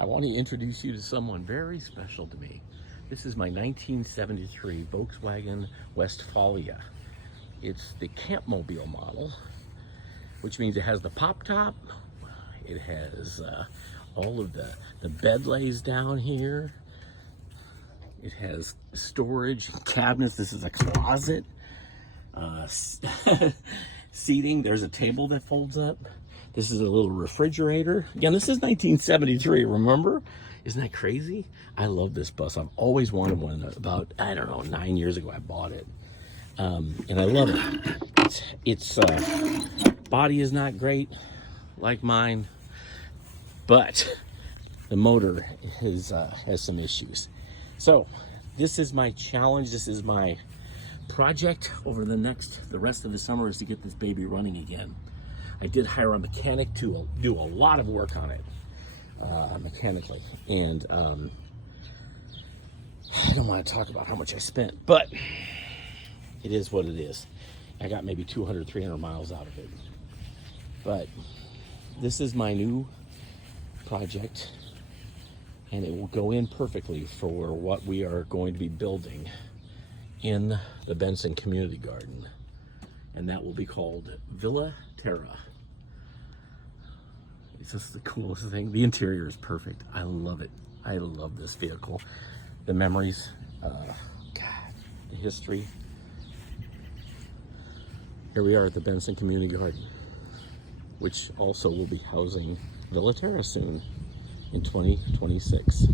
I want to introduce you to someone very special to me. This is my 1973 Volkswagen Westfalia. It's the campmobile model, which means it has the pop top. It has all of the bed lays down here. It has storage cabinets. This is a closet. Seating. There's a table that folds up. This is a little refrigerator. Again, this is 1973, remember? Isn't that crazy? I love this bus. I've always wanted one. About, I don't know, 9 years ago I bought it. And I love it. Its body is not great like mine, but the motor has some issues. So this is my challenge. This is my project over the rest of the summer, is to get this baby running again. I did hire a mechanic to do a lot of work on it mechanically, and I don't want to talk about how much I spent, but it is what it is. I got maybe 200, 300 miles out of it. But this is my new project, and it will go in perfectly for what we are going to be building in the Benson Community Garden, and that will be called Villa Terra. It's just the coolest thing. The interior is perfect. I love it. I love this vehicle. The memories, God, the history. Here we are at the Benson Community Garden, which also will be housing Villa Terra soon in 2026.